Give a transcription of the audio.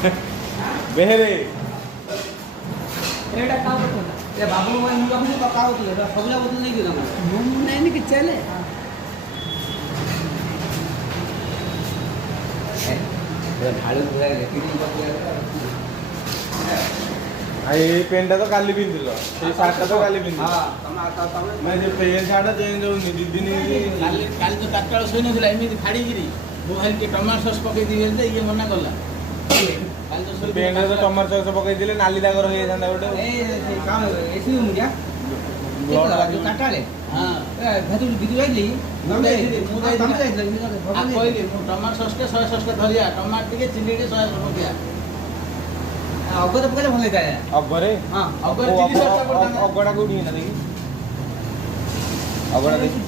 ବେହେରେ ଏଇଟା କାହା ବୋତଲ ଏ ବାବୁ ମୁଁ ରଖୁଛି ତ କାହା ବୋତଲ ଏଟା ସବୁଜା ବୋତଲ ନେଇକି ତମ ମୁଁ ନେଇନି କିଛି ହେଲେ ଢାଳୁ ପୁରା ରେକର୍ଡିଂ ଏଇ ପେଣ୍ଟଟା ତ କାଲି ପିନ୍ଧିଲ ସେଇ ସାର୍ଟଟା ତ କାଲି ପିନ୍ଧିଲ ହଁ ତମେ ମାନେ ସେ ପେଣ୍ଟ ସାର୍ଟଟା ଚେଞ୍ଜ ହଉନି 2 ଦିନ କାଲି ତ 4ଟା ବେଳେ ଶୋଇନଥିଲା ଏମିତି ଫାଡ଼ିକିରି ମୁଁ ଭାଇ ଟିକେ ଟମାଟୋ ସସ୍ ପକେଇ ଦିଏ ଯେ ଇଏ ମନା କଲା କାଲି ତ ଶୋଇ ପେଣ୍ଟରେ ତ ଟମାଟୋ ସସ୍ ପକେଇଥିଲେ ନାଲି ଦାଗ ରହିଯାଇଥାନ୍ତା ଗୋଟେ ଏ କାମ ଏସି ମୁଁ ଯା ବ୍ଲଡ୍ ଯୋଉ ଚାଟାଳେ ହଁ ଭାତୁ ବିଦୁ ଯାଇଥିଲି ତମେ ଯାଇଥିଲି କହିଲି ମୁଁ ଟମାଟୋ ସସ୍ଟେ 100 ସସ୍ଟେ ଧରିଆ ଟମାଟୋ ଟିକେ ଚିଲି ଟିକେ 100 ପକେଇବା ଅଗଦ ପକେଇଲେ ଭଲ ହେଇଥାଏ ଅଗରେ ହଁ ଅଗରେ ଚିଲି ସସ୍ଟା ପଡିଥାନ୍ତା ଅଗଟା କୋଉଠି ହେଇନା ଦେଖି ଅଗଟା ଦେଖି